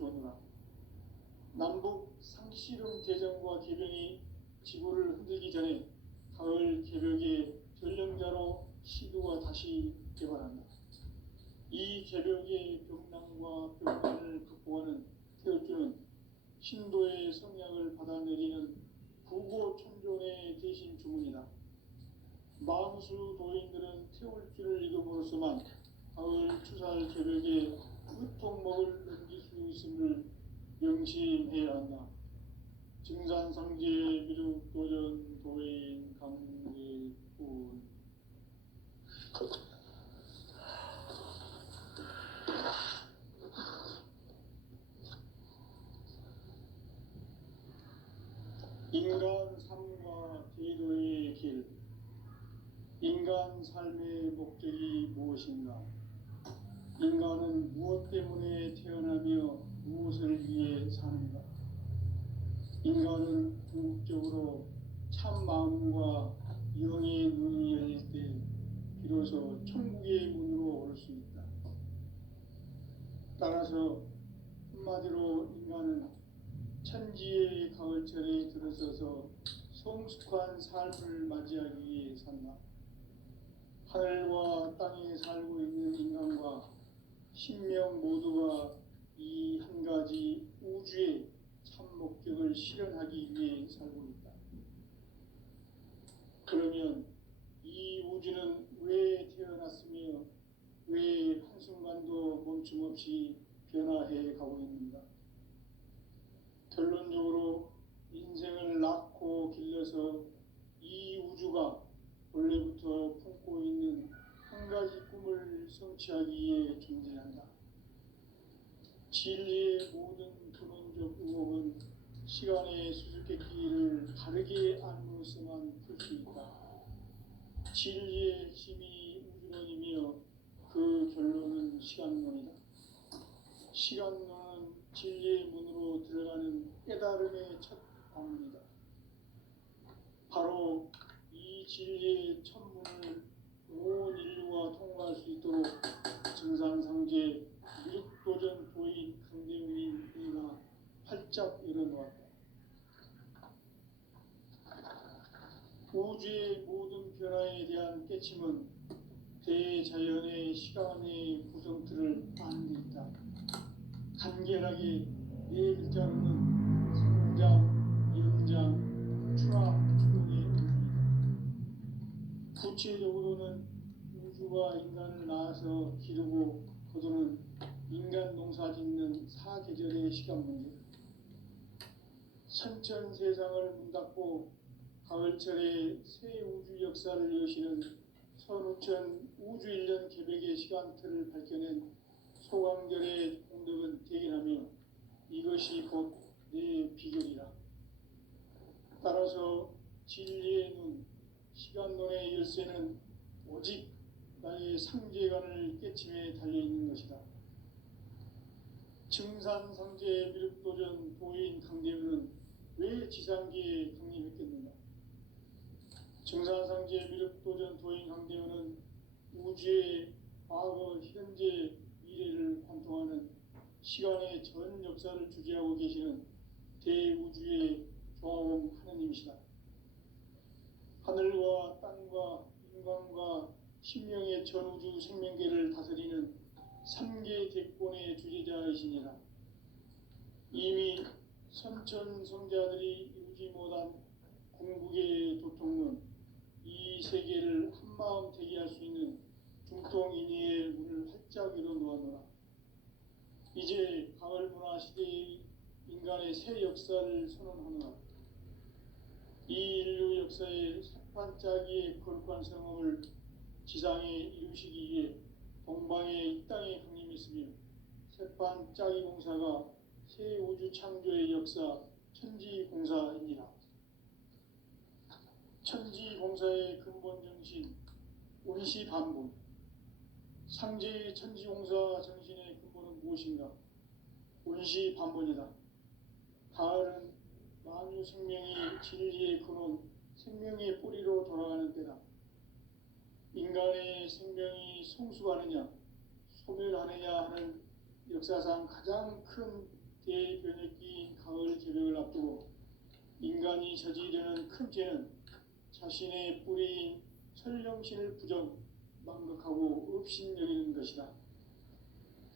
주었노라. 남북 상씨름 대전과 개병이 지구를 흔들기 전에 가을 개벽의 전령자로 시도가 다시 개발한다. 이 개벽의 벽난과 벽난을 극복하는 태울주는 신도의 성약을 받아내리는 부고천존의 대신 주문이다. 만수 도인들은 태울주를 읽음으로써만 가을 추살 개벽의 끝통목을 넘길 수 있음을 명심해야 한다. 증산상제 미륵도전 도인 강제군. 인간 삶과 제도의 길. 인간 삶의 목적이 무엇인가? 인간은 무엇 때문에 태어나며 무엇을 위해 사는가? 인간은 궁극적으로 참 마음과 영의 눈이 열릴 때 비로소 천국의 문으로 올 수 있다. 따라서 한마디로 인간은 천지의 가을철에 들어서서 성숙한 삶을 맞이하기 위해 산다. 하늘과 땅에 살고 있는 인간과 신명 모두가 이 한 가지 우주의 참 목적을 실현하기 위해 살고 있다. 그러면 이 우주는 왜 태어났으며 왜 한순간도 멈춤없이 변화해 가고 있는가? 결론적으로 인생을 낳고 길러서 이 우주가 원래부터 품고 있는 한 가지 꿈을 성취하기 위해 존재한다. 진리의 모든 근원적 의혹은 시간의 수수께끼를 바르게 알므로서만 풀 수 있다. 진리의 핵심이 우주론이며 그 결론은 시간론이다. 시간론은 진리의 문으로 들어가는 깨달음의 첫 방문이다. 바로 이 진리의 첫 문을 온 인류가 통과할 수 있도록 증산상제 미륵도전 도인 강대훈이가 활짝 열어놓았다. 우주의 모든 변화에 대한 깨침은 대자연의 시간의 구성틀을 아는 데 있다. 간결하게 네 글자로는 성장, 연장, 추락, 추동의 의미이다. 구체적으로는 우주가 인간을 낳아서 기르고 거두는 인간 농사 짓는 사계절의 시간 문제. 선천 세상을 문 닫고 가을철에 새 우주 역사를 여시는 선우천 우주 1년 개벽의 시간틀을 밝혀낸 소강절의 공덕은 대견하며 이것이 곧 내 비결이라. 따라서 진리의 눈, 시간론의 열쇠는 오직 나의 상제관을 깨침에 달려있는 것이다. 증산상제 미륵도전 도인 강대훈은 왜 지상계에 강림했겠는가? 증산상제 미륵도전 도인 강대훈은 우주의 과거, 현재, 미래를 관통하는 시간의 전 역사를 주재하고 계시는 대우주의 조화원 하느님이시다. 하늘과 땅과 인간과 신명의 전우주 생명계를 다스리는 3계 대권의 주재자이시니라. 이미 선천성자들이 이루지 못한 궁극의 도통론, 이 세계를 한마음 되게 할 수 있는 중통인의의 문을 활짝 열어놓았노라. 이제 가을 문화 시대의 인간의 새 역사를 선언하노라. 이 인류 역사의 새반짝이의 거룩한 성험을 지상에 이루시기 위해 동방의 이 땅에 강림했으며 새반짝이 공사가 새 우주 창조의 역사 천지공사입니다. 천지공사의 근본 정신 운시반분. 상제의 천지공사 정신의 근본은 무엇인가? 운시반분이다. 가을은 만유 생명이 진리의 근원, 생명의 뿌리로 돌아가는 때다. 인간의 생명이 성숙하느냐, 소멸하느냐 하는 역사상 가장 큰 대변혁기인 가을 개벽을 앞두고 인간이 저지르는 큰 죄는 자신의 뿌리인 천령신을 망각하고 업신여기는 것이다.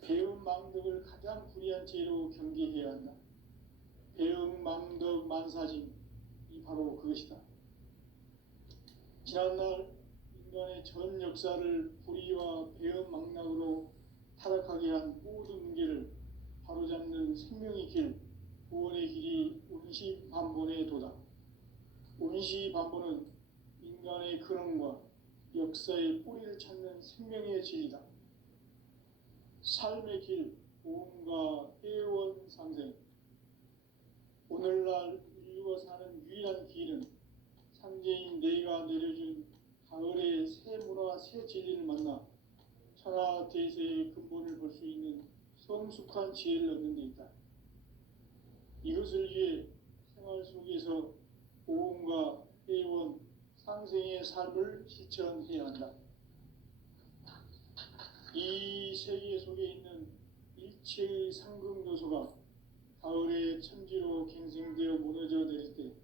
배은망덕을 가장 불의한 죄로 경계해야 한다. 배은망덕 만사짐이 바로 그것이다. 지난날 인간의 전 역사를 불의와 배은망락으로 타락하게 한 모든 문제를 바로잡는 생명의 길, 구원의 길이 운시반본의 도다. 운시반본은 인간의 근원과 역사의 뿌리를 찾는 생명의 진리다. 삶의 길, 보험과 애원상생. 오늘날 인류가 사는 유일한 길은 상제인 내가 내려준 가을의 새 문화, 새 진리를 만나 천하대세의 근본을 볼 수 있는 성숙한 지혜를 얻는 데 있다. 이것을 위해 생활 속에서 보험과 애원, 상생의 삶을 실천해야 한다. 이 세계 속에 있는 일체의 상급 요소가 가을의 천지로 갱생되어 무너져 내릴 때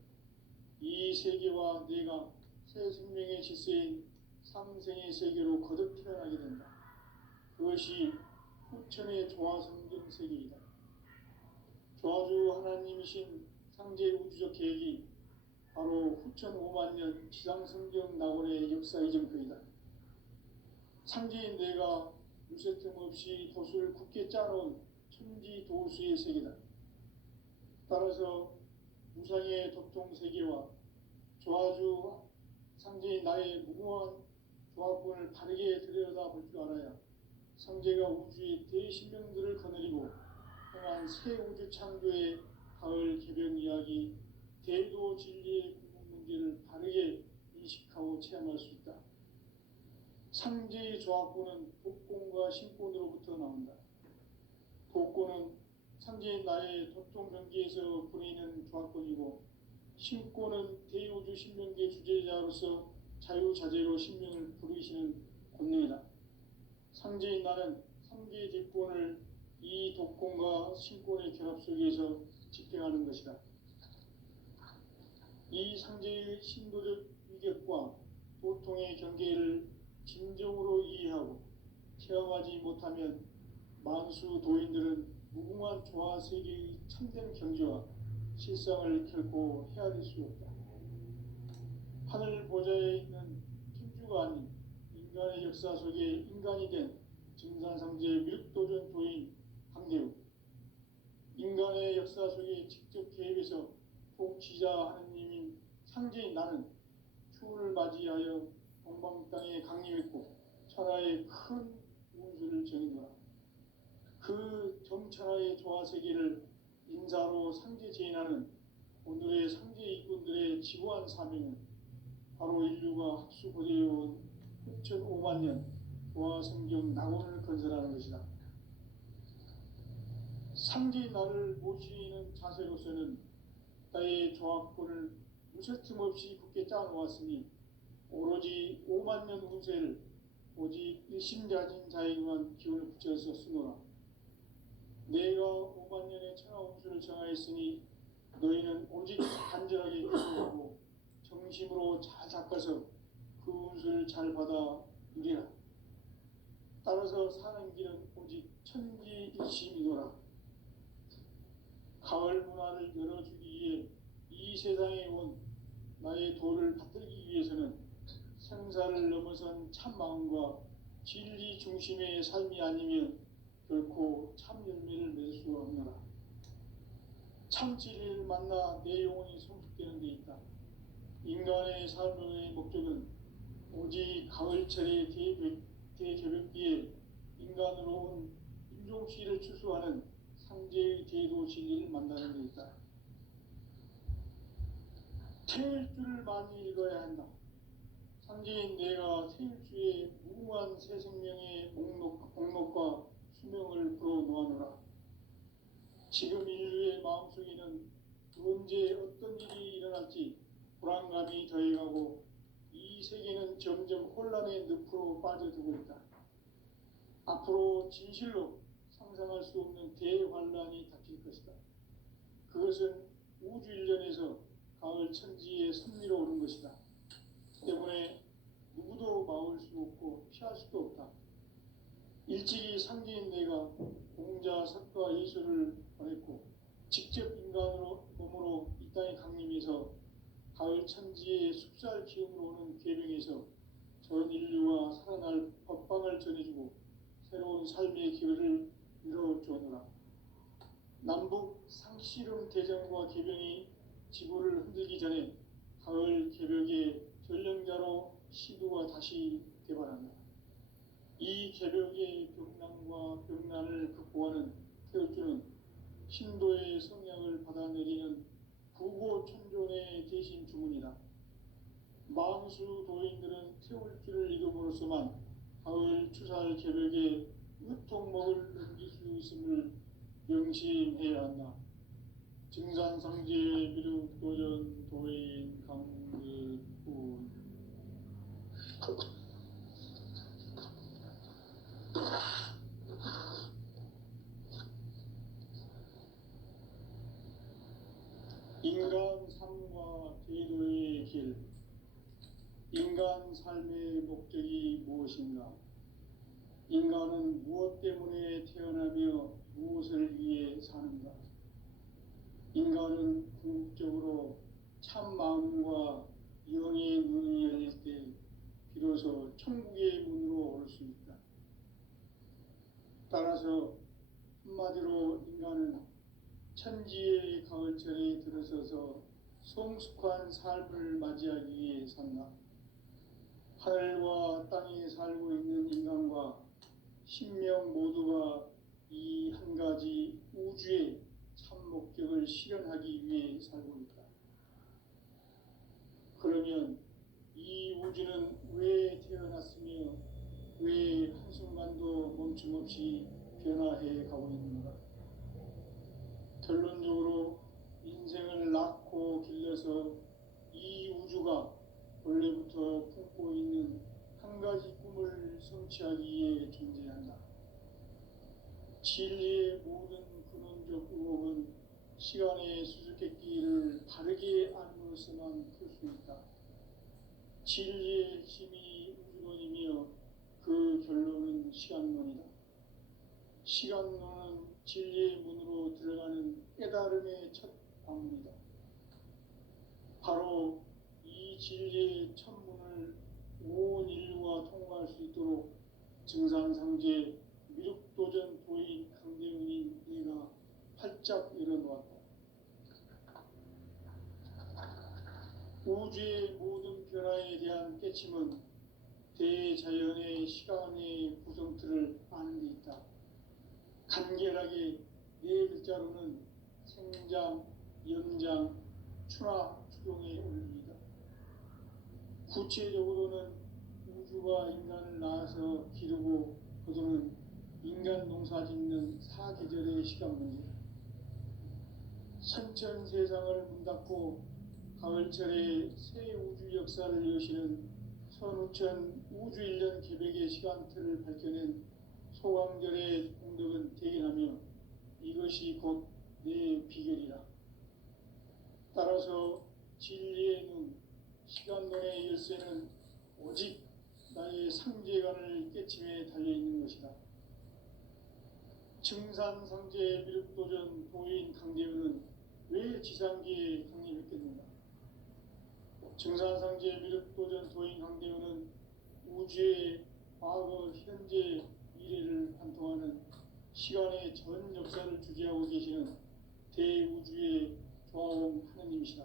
이 세계와 내가 새 생명의 질서인 상생의 세계로 거듭 태어나게 된다. 그것이 후천의 조화성경 세계이다. 조화주 하나님이신 상제 우주적 계획이 바로 후천 5만 년 지상성경 낙원의 역사 이정표이다. 상제인 내가 유세틈 없이 도수를 굳게 짜놓은 천지 도수의 세계다. 따라서 무상의 도통 세계와 조화주 상제인 나의 무궁한 조합권을 바르게 들여다볼 줄 알아야 상제가 우주의 대신명들을 거느리고 행한 새 우주 창조의 가을 개벽 이야기, 대도 진리의 궁극 문제를 바르게 인식하고 체험할 수 있다. 상제의 조합권은 독권과 신권으로부터 나온다. 독권은 상제인 나의 도통 경계에서 부리는 조합권이고, 신권은 대우주 신명계 주제자로서 자유자재로 신명을 부르시는 권능이다. 상제인 나는 상제의 대권을 이 독권과 신권의 결합 속에서 집행하는 것이다. 이 상제의 신도적 위격과 도통의 경계를 진정으로 이해하고 체험하지 못하면 만수 도인들은 무궁한 조화 세계의 참된 경지와 실상을 결코 헤아릴 수 없다. 하늘 보좌에 있는天주가 아닌 인간의 역사 속에 인간이 된 증산상제 밀도전 도인 강대우, 인간의 역사 속에 직접 개입해서 통치자 하느님인 상제인 나는 추운을 맞이하여 동방 땅에 강림했고 천하의 큰 운수를 정인노라. 그 정천하의 조화세계를 인사로 상제 제인하는 오늘의 상제 이꾼들의 지고한 사명은 바로 인류가 합수고대해온 후천 5만 년 조화성경 낙원을 건설하는 것이다. 상제인 나를 모시는 자세로서는 나의 조합권을 무쇠틈 없이 굳게 짜놓았으니 오로지 5만 년 운세를 오직 일심가진 자에게만 기운을 붙여서 쓰노라. 내가 5만 년의 천하 운수를 정하였으니 너희는 오직 간절하게 기도하고 정심으로 잘 닦아서 그 운수를 잘 받아 누리라. 따라서 사는 길은 오직 천지일심이노라. 가을 문화를 열어주기 위해 이 세상에 온 나의 도를 받들기 위해서는 생사를 넘어선 참마음과 진리 중심의 삶이 아니면 결코 참 열매를 맺을 수가 없노라. 참 진리를 만나 내 영혼이 성숙되는 데 있다. 인간의 삶의 목적은 오직 가을철의 대개벽기에 인간으로 온 인종시를 추수하는 상제의 대도 진리를 만나는 데 있다. 태일주를 많이 읽어야 한다. 상제인 내가 태일주의 무궁한 새 생명의 목록과 수명을 불어놓아노라. 지금 인류의 마음속에는 언제 어떤 일이 일어날지 불안감이 더해가고 이 세계는 점점 혼란의 늪으로 빠져들고 있다. 앞으로 진실로 상상할 수 없는 대환란이 닥칠 것이다. 그것은 우주 일련에서 가을 천지의 섭리로 오는 것이다. 때문에 누구도 막을 수 없고 피할 수도 없다. 일찍이 상제인 내가 공자, 석가, 예수를 보냈고 직접 인간으로 몸으로 이 땅에 강림해서 가을 천지의 숲살 기운으로 오는 계명에서 전 인류와 살아날 법방을 전해주고 새로운 삶의 기회를 이뤄주었노라. 남북 상씨름 대전과 개병이 지구를 흔들기 전에 가을 개벽의 전령자로 시도가 다시 개발한다. 이 개벽의 병난과 병난을 극복하는 태우주는 신도의 성향을 받아내리는 부고천존의 대신 주문이다. 망수 도인들은 태울주를 이름으로서만 가을 추살 개벽에 으통목을 넘길 수 있음을 명심해야 한다. 증산상제 미륵도전 도인 강득군. 인간 삶과 제도의 길. 인간 삶의 목적이 무엇인가? 인간은 무엇 때문에 태어나며 무엇을 위해 사는가? 인간은 궁극적으로 참 마음과 영의 문이 열릴 때 비로소 천국의 문으로 올 수 있다. 따라서 한마디로 인간은 천지의 가을철에 들어서서 성숙한 삶을 맞이하기 위해 산다. 하늘과 땅에 살고 있는 인간과 신명 모두가 이 한 가지 우주의 참 목적을 실현하기 위해 살고 있다. 그러면 이 우주는 왜 태어났으며 왜 한순간도 멈춤없이 변화해 가고 있는가? 결론적으로 인생을 낳고 길러서 이 우주가 원래부터 품고 있는 한 가지 꿈을 성취하기 위해 존재한다. 진리의 모든 근원적 의혹은 시간의 수수께끼를 바르게 알므로서만 풀 수 있다. 진리의 핵심이 우주론이며 그 결론은 시간론이다. 시간론은 진리의 문으로 들어가는 깨달음의 첫 방문이다. 바로 이 진리의 첫 문을 온 인류가 통과할 수 있도록 증산상제 미륵도전 도인 강대문인 내가 활짝 열어놓았다. 우주의 모든 변화에 대한 깨침은 대자연의 시간의 구성틀을 아는 데 있다. 간결하게 네 글자로는 생장, 연장, 추나 추동의 원리이다. 구체적으로는 우주가 인간을 낳아서 기르고 거두는 인간 농사 짓는 사계절의 시간 문제. 선천 세상을 문닫고 가을철에 새 우주 역사를 여시는 선우천 우주 일년 개백의 시간틀을 밝혀낸 소강절의 공덕은 대견하며 이것이 곧 내 비결이라. 따라서 진리의 눈, 시간론의 열쇠는 오직 나의 상제관을 깨침에 달려있는 것이다. 증산상제 미륵도전 도인 강대우는 왜 지상기에 강림했겠는가? 증산상제 미륵도전 도인 강대우는 우주의 과거, 현재, 미래를 관통하는 시간의 전 역사를 주재하고 계시는 대우주의 조화원 하느님이시다.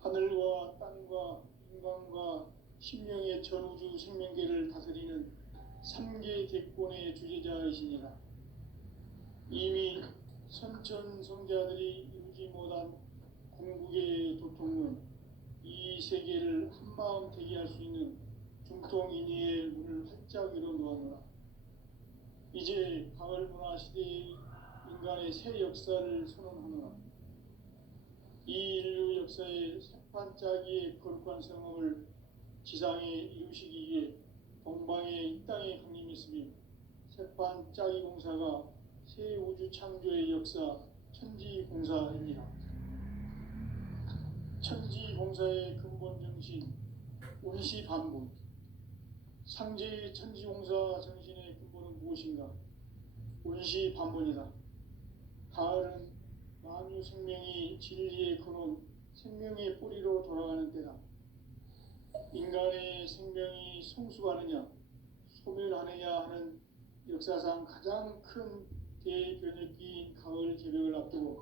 하늘과 땅과 인간과 신명의 전우주 생명계를 다스리는 3개 대권의 주재자이시니라. 이미 선천성자들이 이루지 못한 궁극의 도통은 이 세계를 한마음 되게 할 수 있는 중통인의의 문을 활짝 열어놓았노라. 이제 가을 문화 시대의 인간의 새 역사를 선언하노라. 이 인류 역사의 새판짜기의 거룩한 성험을 지상에 이루시기 위해 동방에 이 땅에 강림했으며 새판짜기 공사가 새 우주 창조의 역사 천지공사입니다. 천지공사의 근본 정신, 원시반본. 상제의 천지공사 정신의 근본은 무엇인가? 원시반본이다. 가을은 만유 생명이 진리의 근원, 생명의 뿌리로 돌아가는 때다. 인간의 생명이 성숙하느냐, 소멸하느냐 하는 역사상 가장 큰 대변혁기인 가을 개벽을 앞두고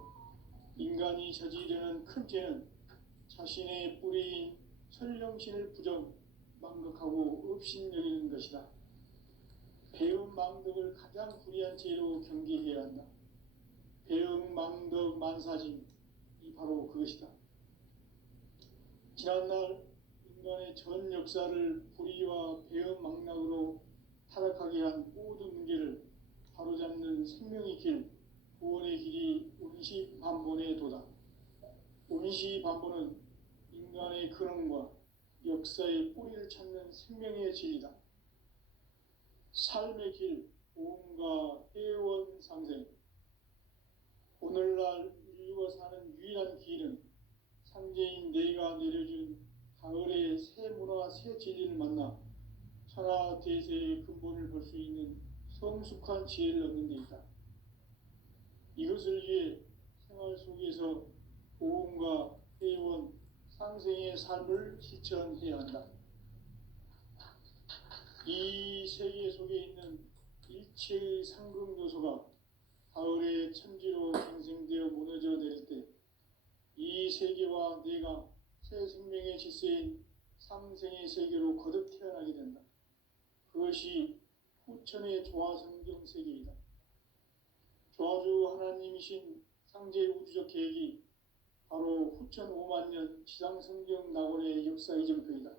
인간이 저지르는 큰 죄는 자신의 뿌리인 설령신을 망각하고 업신여기는 것이다. 배음 망덕을 가장 불의한 죄로 경계해야 한다. 배음 망덕 만사짐, 이 바로 그것이다. 지난날 인간의 전 역사를 불의와 배음 망락으로 타락하게 한 모든 문제를 바로잡는 생명의 길, 구원의 길이 원시반본의 도다. 원시반본은 인간의 근원과 역사의 뿌리를 찾는 생명의 진리다. 삶의 길, 보험과 회원 상생. 오늘날 인류가 사는 유일한 길은 상제인 내가 내려준 가을의 새 문화, 새 진리를 만나 천하 대세의 근본을 볼 수 있는 성숙한 지혜를 얻는 데 있다. 이것을 위해 생활 속에서 보험과 회원, 상생의 삶을 실천해야 한다. 이 세계 속에 있는 일체의 상금 요소가 가을의 천지로 갱생되어 무너져 내릴 때 이 세계와 내가 새 생명의 질서인 상생의 세계로 거듭 태어나게 된다. 그것이 후천의 조화성경 세계이다. 조화주 하나님이신 상제의 우주적 계획이 바로 후천 5만 년 지상성경 낙원의 역사 이정표이다.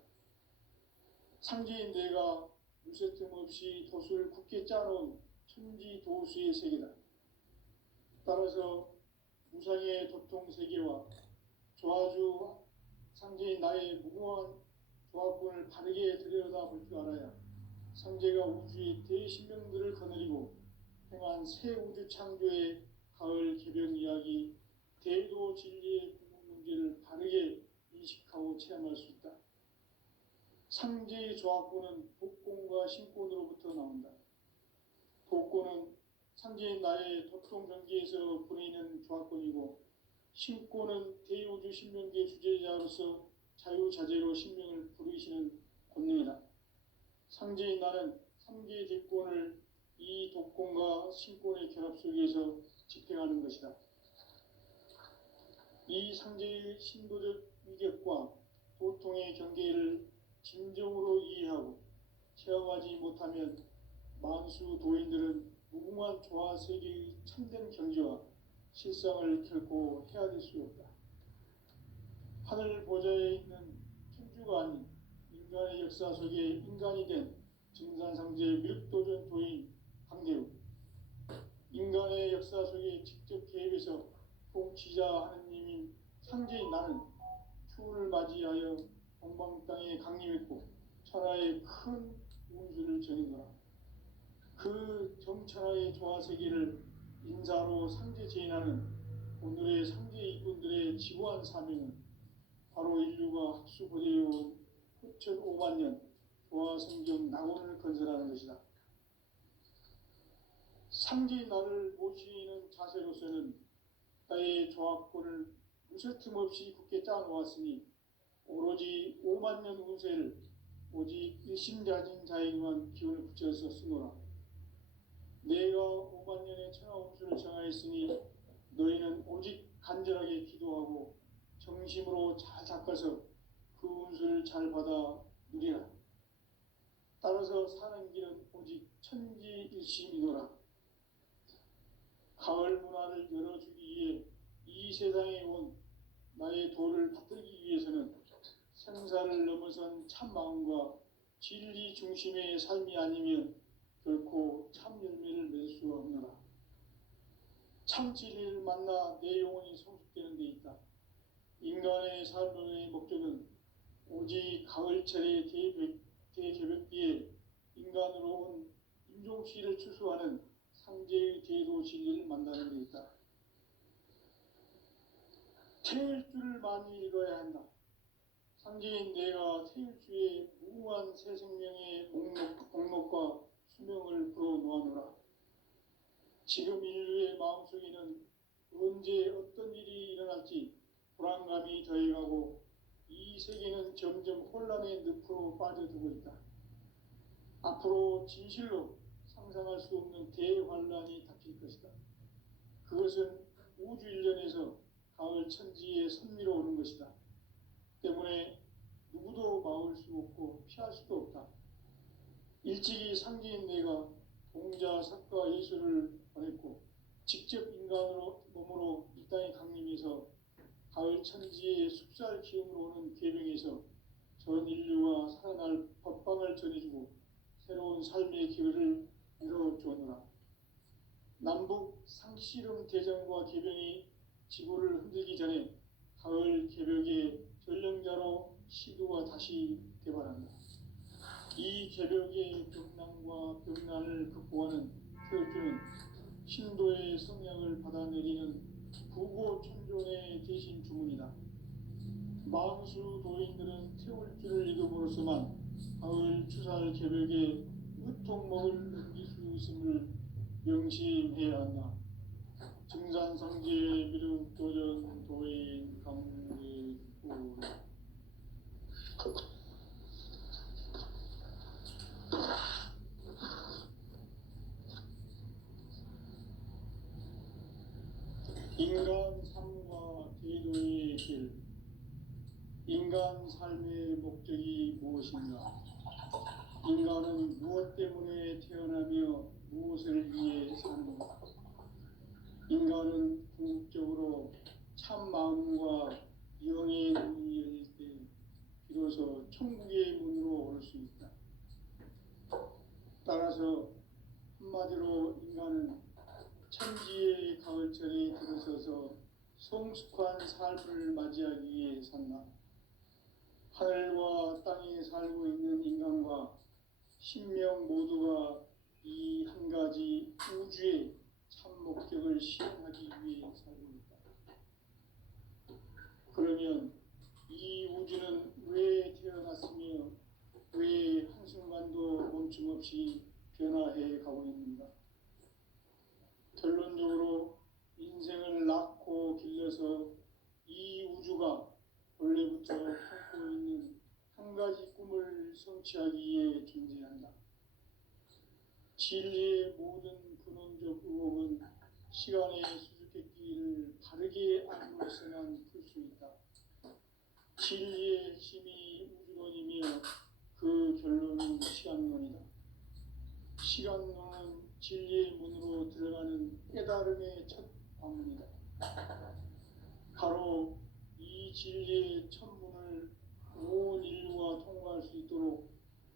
상제인 내가 무쇠틈 없이 돛을 굳게 짜놓은 천지도수의 세계다. 따라서 무상의 도통 세계와 조화주 상제인 나의 무궁한 조화권을 바르게 들여다볼 줄 알아야 상제가 우주의 대신명들을 거느리고 행한 새 우주 창조의 가을 개벽 이야기, 대도 진리의 궁극 문제를 바르게 인식하고 체험할 수 있다. 상제의 조화권은 독권과 신권으로부터 나온다. 독권은 상제인 나의 도통 경계에서 보내는 조화권이고, 신권은 대우주 신명계 주제자로서 자유자재로 신명을 부르시는 권능이다. 상제인 나는 3개의 대권을 이 독권과 신권의 결합 속에서 집행하는 것이다. 이 상제의 신도적 위격과 도통의 경계를 진정으로 이해하고 체험하지 못하면 만수 도인들은 무궁한 조화 세계의 참된 경지와 실상을 결코 헤아릴 수 없다. 하늘 보좌에 있는 천주가 아닌 인간의 역사 속에 인간이 된 증산상제의 미륵도전 도인 강대우, 인간의 역사 속에 직접 개입해서 통치자 하느님인 상제인 나는 추운을 맞이하여 동방 땅에 강림했고 천하의 큰 운수를 전이노라. 그 정천하의 조화세계를 인사로 상제 제인하는 오늘의 상제 이꾼들의 지구한 사명은 바로 인류가 학수고대해온 후천 5만 년 조화성경 낙원을 건설하는 것이다. 상제인 나를 모시는 자세로서는 나의 조화권을 무쇠틈 없이 굳게 짜놓았으니 오로지 5만 년 운세를 오직 일심가진 자에게만 기운을 붙여서 쓰노라. 내가 5만 년의 천하 운수를 정하였으니 너희는 오직 간절하게 기도하고 정심으로 잘 닦아서 그 운수를 잘 받아 누리라. 따라서 사는 길은 오직 천지일심이노라. 가을 문화를 열어주기 위해 이 세상에 온 나의 도를 받들기 위해서는 생사를 넘어선 참 마음과 진리 중심의 삶이 아니면 결코 참 열매를 맺을 수 없노라. 참 진리를 만나 내 영혼이 성숙되는 데 있다. 인간의 삶의 목적은 오직 가을철의 대개벽기에 인간으로 온 인종시를 추수하는 상제의 대도 진리를 만나는 데 있다. 태일 줄을 많이 읽어야 한다. 상제인 내가 태일주의 무궁한 새 생명의 목록과 수명을 불어놓아노라. 지금 인류의 마음속에는 언제 어떤 일이 일어날지 불안감이 더해가고 이 세계는 점점 혼란의 늪으로 빠져들고 있다. 앞으로 진실로 상상할 수 없는 대환란이 닥칠 것이다. 그것은 우주 일련에서 가을 천지의 선미로 오는 것이다. 때문에 누구도 막을 수 없고 피할 수도 없다. 일찍이 상제인 내가 동자 석가 예수를 보냈고 직접 인간으로 몸으로 이 땅에 강림해서 가을 천지의 숲살 기운으로 오는 계명에서 전 인류가 살아날 법방을 전해주고 새로운 삶의 기회를 열어주었노라. 남북 상씨름 대전과 계병이 지구를 흔들기 전에 가을 개벽의 전령자로 시도가 다시 개발한다. 이 개벽의 벽난과 벽난을 극복하는 태울주는 신도의 성향을 받아내리는 부고천존의 대신 주문이다. 망수 도인들은 태울주를 읽음으로써만 가을 추살 개벽의 으통목을 넘길 수 있음을 명심해야 한다. 증산상제 미륵 도전 도인 강례 인간 삶과 제도의 길. 인간 삶의 목적이 무엇인가? 인간은 무엇 때문에 태어나며 무엇을 위해 사는가? 인간은 궁극적으로 참 마음과 영의 눈이 열릴 때 비로소 천국의 문으로 올 수 있다. 따라서 한마디로 인간은 천지의 가을철에 들어서서 성숙한 삶을 맞이하기 위해 산다. 하늘과 땅에 살고 있는 인간과 신명 모두가 이 한 가지 우주의 참 목적을 실현하기 위해 살고 있다. 그러면 이 우주는 왜 태어났으며 왜 한순간도 멈춤없이 변화해 가고 있는가? 결론적으로 인생을 낳고 길러서 이 우주가 원래부터 품고 있는 한 가지 꿈을 성취하기 위해 존재한다. 진리의 모든 근원적 의혹은 시간의 수수께끼를 바르게 알므로서만 풀 수 있다. 진리의 핵심이 우주론이며 그 결론은 시간론이다. 시간론은 진리의 문으로 들어가는 깨달음의 첫 방문이다. 바로 이 진리의 첫 문을 온 인류가 통과할 수 있도록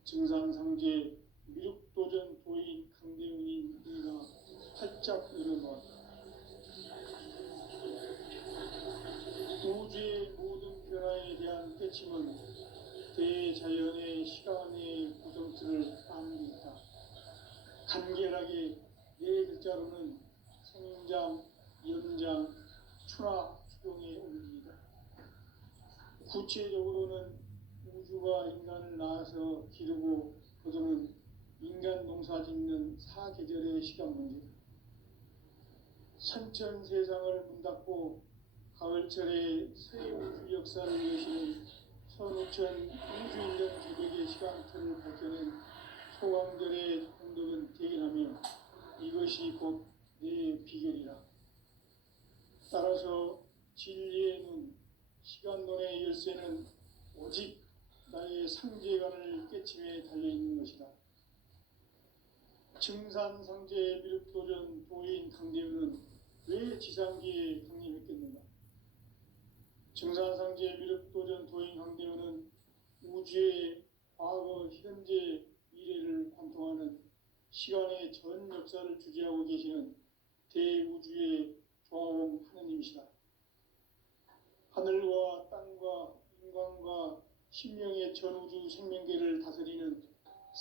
증산상제 미륵도전 도인 강대훈인 이가 활짝 열어놓았다. 우주의 모든 변화에 대한 깨침은 대자연의 시간의 구성틀을 아는 데 있다. 간결하게 네 글자로는 생장, 연장, 추락, 추동의 원리이다. 구체적으로는 우주가 인간을 낳아서 기르고 거두는 인간 농사 짓는 사계절의 시간 문제다. 선천 세상을 문닫고 가을철에 새 우주 역사를 여시는 선우천 우주인전 개벽의 시간틀을 밝혀낸 소강절의 공덕은 대견하며 이것이 곧 내 비결이라. 따라서 진리의 눈, 시간론의 열쇠는 오직 나의 상제관을 깨침에 달려있는 것이다. 증산상제 미륵도전 도인 강대훈은 왜 지상기에 강림했겠는가? 증산상제 미륵도전 도인 강대훈은 우주의 과거, 현재, 미래를 관통하는 시간의 전 역사를 주재하고 계시는 대우주의 조화원 하느님이시다. 하늘과 땅과 인간과 신명의 전우주 생명계를 다스리는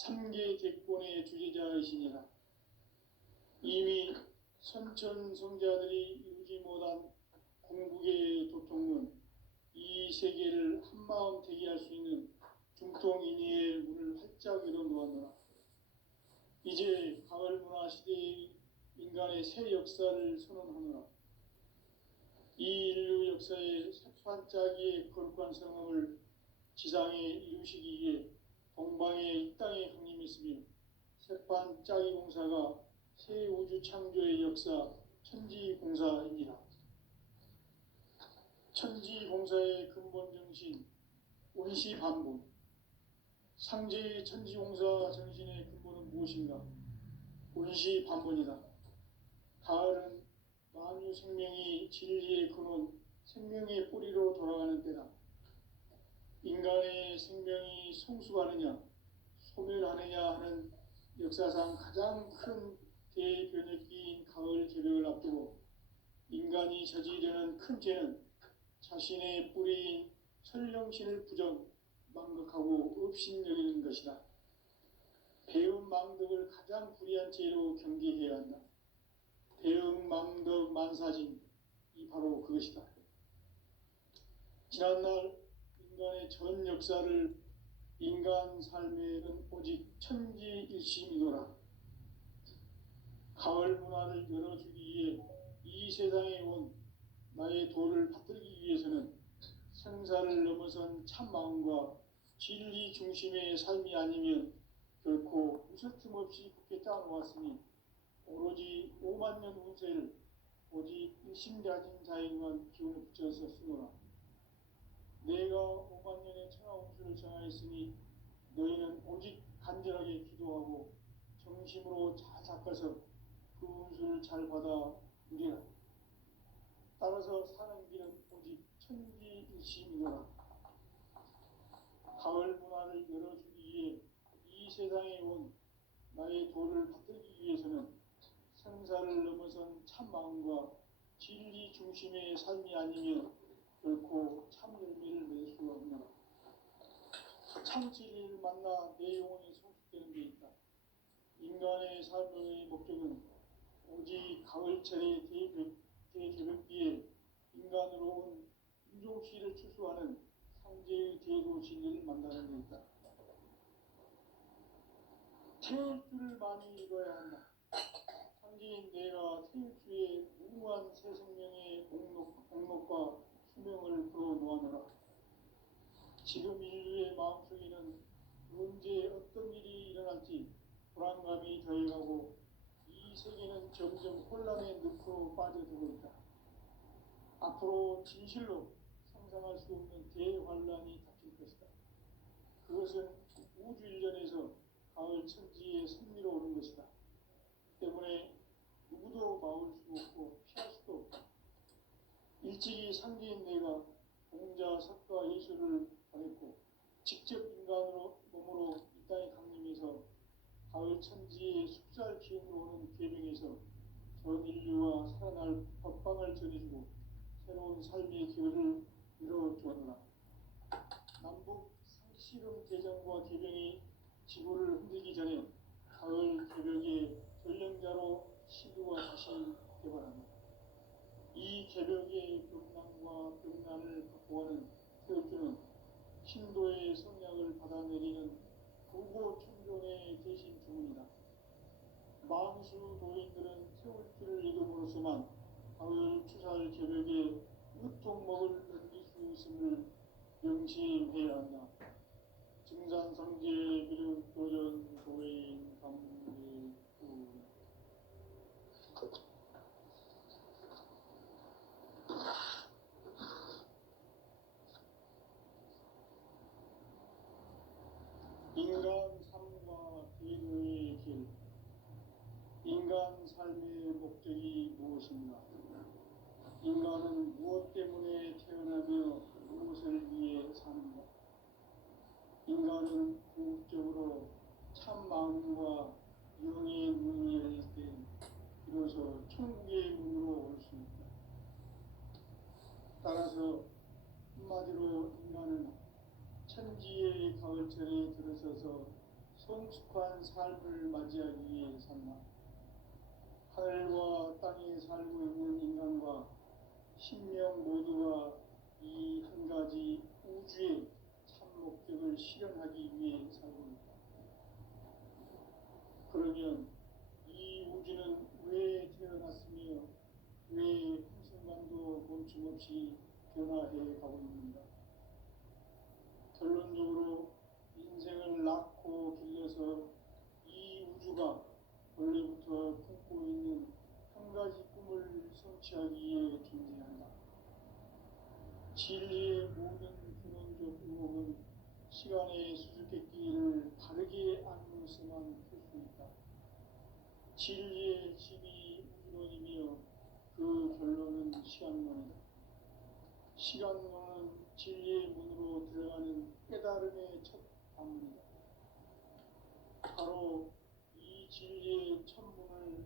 3계 대권의 주재자이시니라. 이미 선천성자들이 이루지 못한 공국의 도통은 이 세계를 한마음 되게 할 수 있는 중통인의의 문을 활짝 열어놓았노라. 이제 가을 문화 시대의 인간의 새 역사를 선언하노라. 이 인류 역사의 새반짝이의 거룩한 성함을 지상에 이루시기 위해 동방의 이 땅에 강림했으며 새반짝이 공사가 새 우주 창조의 역사 천지공사입니다. 천지공사의 근본 정신 원시반복. 상제의 천지공사 정신의 근본은 무엇인가? 원시반복이다. 가을은 만유 생명이 진리의 근원, 생명의 뿌리로 돌아가는 때다. 인간의 생명이 성숙하느냐, 소멸하느냐 하는 역사상 가장 큰 대변혁기인 가을 개벽을 앞두고 인간이 저지르는 큰 죄는 자신의 뿌리인 설령신을 망각하고 업신여기는 것이다. 배은 망덕을 가장 불의한 죄로 경계해야 한다. 배은 망덕 만사진, 이 바로 그것이다. 지난날 인간의 전 역사를 인간 삶에는 오직 천지일심이노라. 가을 문화를 열어주기 위해 이 세상에 온 나의 도를 받들기 위해서는 생사를 넘어선 참마음과 진리 중심의 삶이 아니면 결코 무서틈 없이 굳게 짜놓았으니 오로지 5만 년 운세를 오직 일심가진 자에게만 기운을 붙여서 쓰노라. 내가 5만 년의 천하 운수를 정하였으니 너희는 오직 간절하게 기도하고 정심으로 잘 닦아서 그 운수를 잘 받아 누리라. 따라서 사는 길은 오직 천지일심이노라. 가을 문화를 열어주기 위해 이 세상에 온 나의 도를 받들기 위해서는 생사를 넘어선 참마음과 진리 중심의 삶이 아니면 결코 참 열매를 맺을 수가 없노라. 참 진리를 만나 내 영혼이 성숙되는 데 있다. 인간의 삶의 목적은 오직 가을철의 대개벽기에 인간으로 온 인종시를 추수하는 상제의 대도 진리를 만나는 데 있다. 태일주를 많이 읽어야 한다. 상제인 내가 태일주의 무궁한 새 생명의 목록과 수명을 풀어놓아노라. 지금 인류의 마음속에는 언제 어떤 일이 일어날지 불안감이 더해가고 이 세계는 점점 혼란의 늪으로 빠져들고 있다. 앞으로 진실로 상상할 수 없는 대환란이 닥칠 것이다. 그것은 우주 일련에서 가을 천지의 승리로 오는 것이다. 때문에 누구도 막을 수 없고 피할 수도 없다. 일찍이 상제인 내가 공자, 석가, 예수를 보냈고 직접 인간으로 몸으로 이 땅에 강림해서 가을 천지의 숲살 기운으로 오는 계명에서 전 인류와 살아날 법방을 전해주고 새로운 삶의 길을 열어주었노라. 남북 상씨름 대전과 계명이 지구를 흔들기 전에 가을 개벽의 전령자로 시도가 다시 개발합니다. 이 개벽의 벽난과 벽난을 극복하는 태극주는 신도의 성약을 받아내리는 부고 천종의 대신 주문이다. 만수 도인들은 태울주를 이름으로서만 가을 추살 개벽에 으통먹을 넘길 수 있음을 명심해야 한다. 증산상제 비륵 도전 도인 감례구. 인간 삶과 계도의 길. 인간 삶의 목적이 무엇인가? 인간은 무엇 때문에 태어나며 무엇을 위해 사는가? 인간은 궁극적으로 참 마음과 영의 문이 열릴 때 비로소 천국의 문으로 올 수 있다. 따라서 한마디로 인간은 천지의 가을철에 들어서서 성숙한 삶을 맞이하기 위해 산다. 하늘과 땅에 살고 있는 인간과 신명 변화해 가고 있습니다. 결론적으로 인생을 낳고 길러서 이 우주가 원래부터 품고 있는 한 가지 꿈을 성취하기 위해 존재한다. 진리의 모든 근원적 의혹은 시간의 수수께끼를 바르게 알고서만 풀 수 있다. 진리의 집이 우주론이며 그 결론은 시간론이다. 시간론은 진리의 문으로 들어가는 깨달음의 첫 방문이다. 바로 이 진리의 첫 문을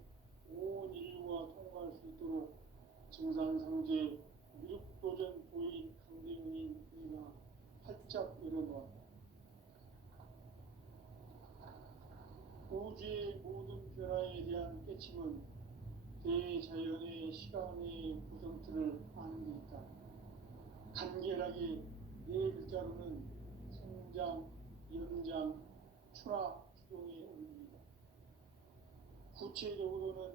온 인류가 통과할 수 있도록 증산상제 미륵도전 도인 강대훈인 우리가 활짝 열어놓았다. 우주의 모든 변화에 대한 깨침은 대자연의 시간의 구성틀을 아는 데 있다. 간결하게 네 글자로는 성장, 연장, 추락, 추동의 원리입니다. 구체적으로는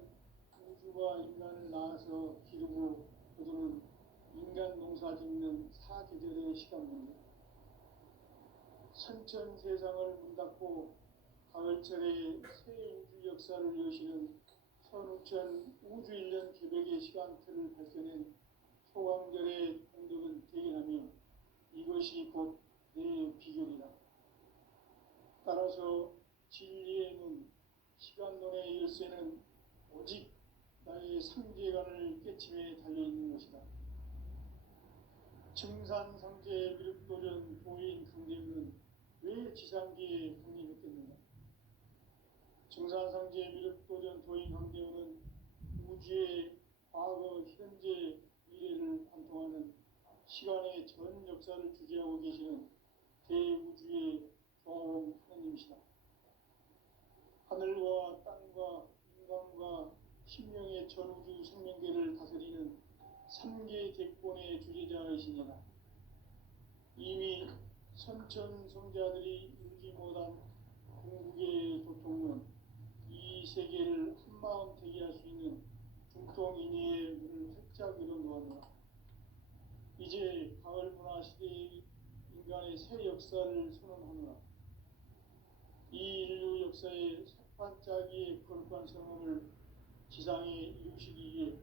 우주가 인간을 낳아서 기르고 거두는 인간 농사 짓는 사계절의 시간입니다. 선천 세상을 문 닫고 가을철에 새 우주 역사를 여시는 선우천 우주 1년 개백의 시간틀을 발견한 소강절의 공덕은 대견하며 이것이 곧 내 비결이다. 따라서 진리의 눈, 시간론의 열쇠는 오직 나의 상제관을 깨침에 달려있는 것이다. 증산상제 미륵도전 도인 강대훈은 왜 지상계에 강림했겠는가? 증산상제 미륵도전 도인 강대훈은 우주의 과거, 현재, 미래를 관통하는 시간의 전 역사를 주재하고 계시는 대우주의 조화원 하나님이시다. 하늘과 땅과 인간과 신명의 전우주 생명계를 다스리는 3개 객본의 주재자이시니라. 이미 선천성자들이 이루지 못한 궁극의 도통은 이 세계를 한마음 되게 할 수 있는 중통인의의 문을 활짝 열어놓았노라. 이제 가을 문화 시대의 인간의 새 역사를 선언하노라. 이 인류 역사의 새반짝이의 거룩한 선언을 지상에 이루시기 위해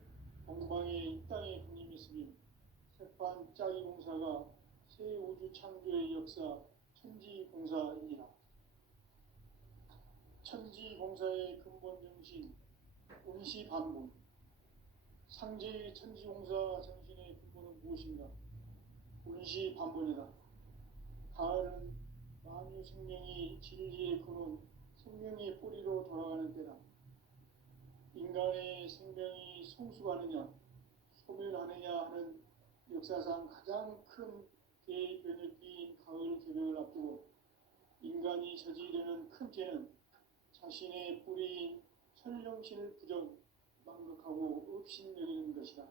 동방에 이 땅에 군림했으며 새반짝이 공사가 새 우주 창조의 역사 천지공사이니라. 천지공사의 근본 정신 운시반본. 상제의 천지공사 정신의 근본은 무엇인가? 운시반본이다. 가을은 만유 생명이 진리의 근원, 생명의 뿌리로 돌아가는 때다. 인간의 생명이 성숙하느냐, 소멸하느냐 하는 역사상 가장 큰 대변혁기인 가을 개벽을 앞두고 인간이 저지르는 큰 죄는 자신의 뿌리인 천령신을 부정, 망극하고 업신여기는 것이다.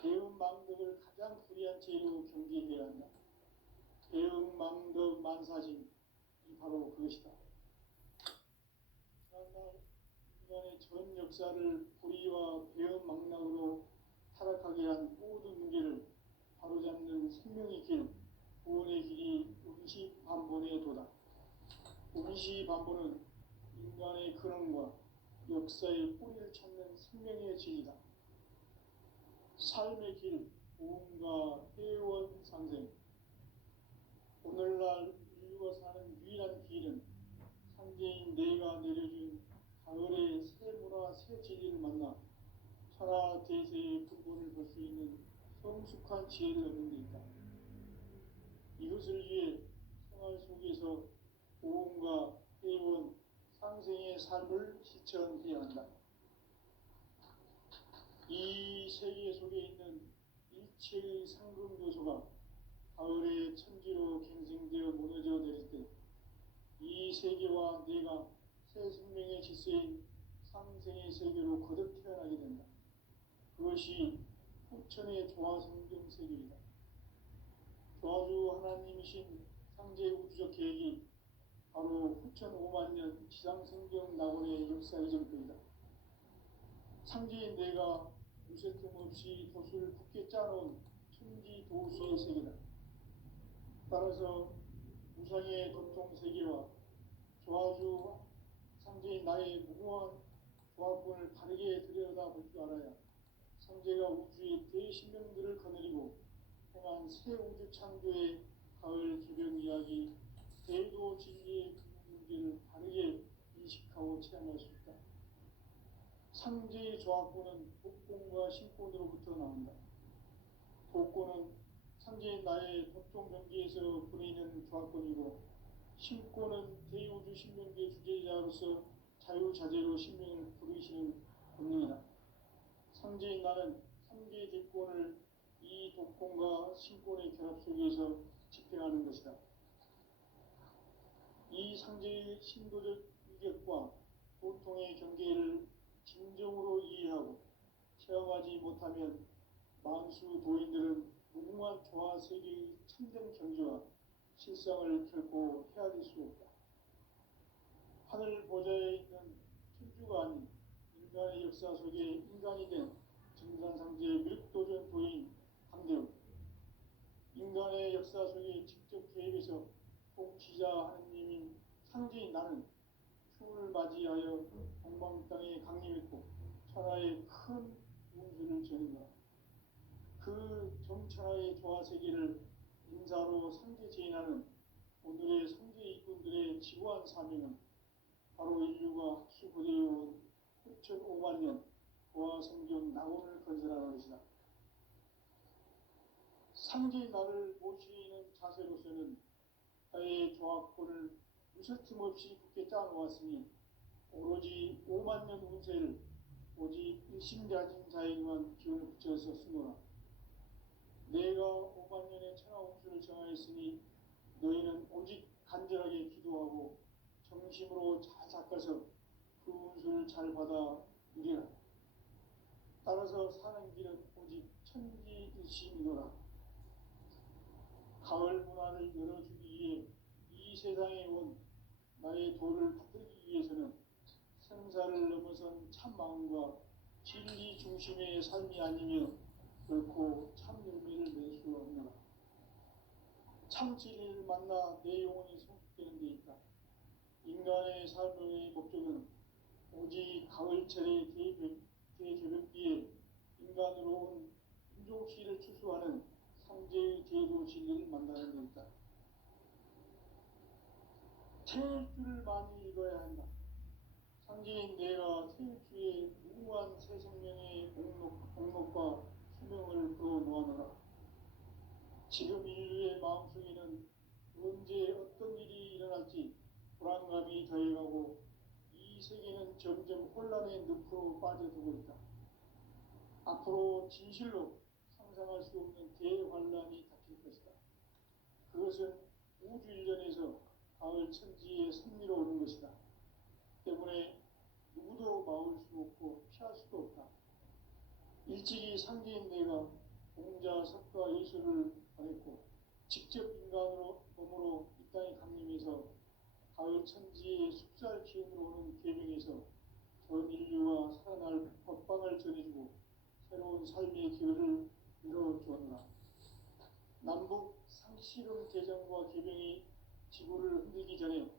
대응 망덕을 가장 불의한 죄로 경계해야 한다. 대응 망덕 만사진, 이 바로 그것이다. 지난날 인간의 전 역사를 불의와 배은 망락으로 타락하게 한 모든 문제를 바로잡는 생명의 길, 구원의 길이 운시반본의 도다. 운시반본은 인간의 근원과 역사의 뿌리를 찾는 생명의 진리다. 삶의 길, 부흥과 회원 상생. 오늘날 인류가 사는 유일한 길은 상제인 내가 내려준 가을의 새 문화, 새 진리를 만나 천하 대세의 근본을 볼 수 있는 성숙한 지혜를 얻는 데 있다. 이것을 위해 생활 속에서 보험과 회원, 상생의 삶을 실천해야 한다. 이 세계 속에 있는 일체의 상금 요소가 가을의 천지로 갱생되어 무너져 내릴 때 이 세계와 내가 새 생명의 질서인 상생의 세계로 거듭 태어나게 된다. 그것이 후천의 조화성경 세계이다. 조화주 하나님이신 상제 우주적 계획이 바로 후천 5만 년 지상성경 낙원의 역사 이전부이다. 상제인 내가 무쇠 틈 없이 돛을 굳게 짜놓은 천지 도수의 세계다. 따라서 우상의 도통 세계와 조화주 상제인 나의 무궁한 조합권을 바르게 들여다볼 줄 알아야 상제가 우주의 대신명들을 거느리고 행한 새 우주 창조의 가을 개벽 이야기, 대도 진리의 문제를 바르게 인식하고 체험할 수 있다. 상제의 조합권은 독권과 신권으로부터 나온다. 독권은 상제인 나의 도통 경계에서 부리는 조합권이고, 신권은 대우주 신명계 주제자로서 자유자재로 신명을 부르시는 권능이다. 상제인 나는 3개의 대권을 이 독권과 신권의 결합 속에서 집행하는 것이다. 이 상제의 신도적 위격과 도통의 경계를 진정으로 이해하고 체험하지 못하면 만수 도인들은 무궁한 조화 세계의 참된 경지와 실상을 결코 헤아릴 수 없다. 하늘 보좌에 있는 천주가 아닌 인간의 역사 속에 인간이 된 증산상제의 밀도전 도인 강대우, 인간의 역사 속에 직접 개입해서 통치자 하느님인 상제인 나는 추운을 맞이하여 동방 땅에 강림했고 천하의 큰 운수를 전한다. 그 정천하의 조화세계를 인사로 상제 제인하는 오늘의 상제 일꾼들의 지구한 사명은 바로 인류가 합수부대해온 6,500만 년 조화 성경 낙원을 건설하는 것이다. 상제인 나를 모시는 자세로서는 나의 조합권을 무설틈 없이 굳게 짜놓았으니 오로지 5만 년 운세를 오직 일심가진 자에게만 기운을 붙여서 쓰노라. 내가 5만 년의 천하 운수를 정하였으니 너희는 오직 간절하게 기도하고 정심으로 잘 닦아서 그 운수를 잘 받아 누리라. 따라서 사는 길은 오직 천지일심이노라. 가을 문화를 열어주기 위해 이 세상에 온 나의 도를 받들기 위해서는 생사를 넘어선 참 마음과 진리 중심의 삶이 아니면 결코 참 열매를 낼 수 없노라. 참 진리를 만나 내 영혼이 성숙되는 데 있다. 인간의 삶의 목적은 오직 가을철의 대개벽기에 인간으로 온 인종시를 추수하는 상제의 제도 진리를 만나는 데 있다. 태일주를 많이 읽어야 한다. 상제인 내가 태일주의 무궁한 새 생명의 목록과 수명을 풀어놓아노라. 지금 인류의 마음속에는 언제 어떤 일이 일어날지 불안감이 더해가고 이 세계는 점점 혼란의 늪으로 빠져들고 있다. 앞으로 진실로 상상할 수 없는 대환란이 닥칠 것이다. 그것은 우주 일련에서 가을 천지의 섭리로 오는 것이다. 때문에 누구도 막을 수 없고 피할 수도 없다. 일찍이 상제인 내가 공자, 석가, 예수를 보냈고 직접 인간으로 몸으로 이 땅에 강림해서 가을 천지의 숲살 기운으로 오는 계명에서 전 인류가 살아날 법방을 전해주고 새로운 삶의 기회를 이뤄주었노라. 남북 상시름 개정과 개병이 지구를 흔들기 전에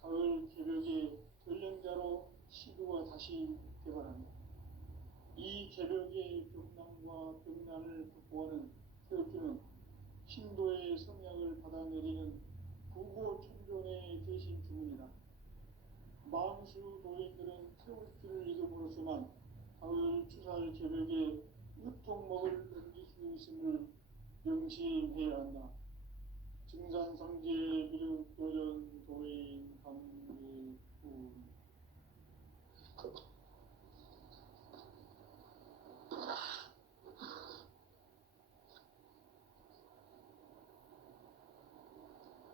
가을 개벽의 전령자로 시도가 다시 개발한다. 이 개벽의 병난과 병난을 극복하는 태극주는 신도의 성약을 받아내리는 구고천존의 대신 주문이다. 만수 노인들은 태극주를 읽음으로써만 가을 추살 개벽의 으통목을 넘길 수 있음을 명심해야 한다. 증산상제 미륵도전 도인 강대훈.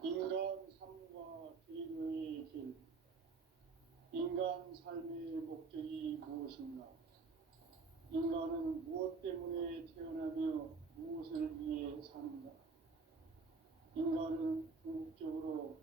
인간 삶과 계도의 길. 인간 삶의 목적이 무엇인가? 인간은 무엇 때문에 태어나며 무엇을 위해 사는가? 인간은 궁극적으로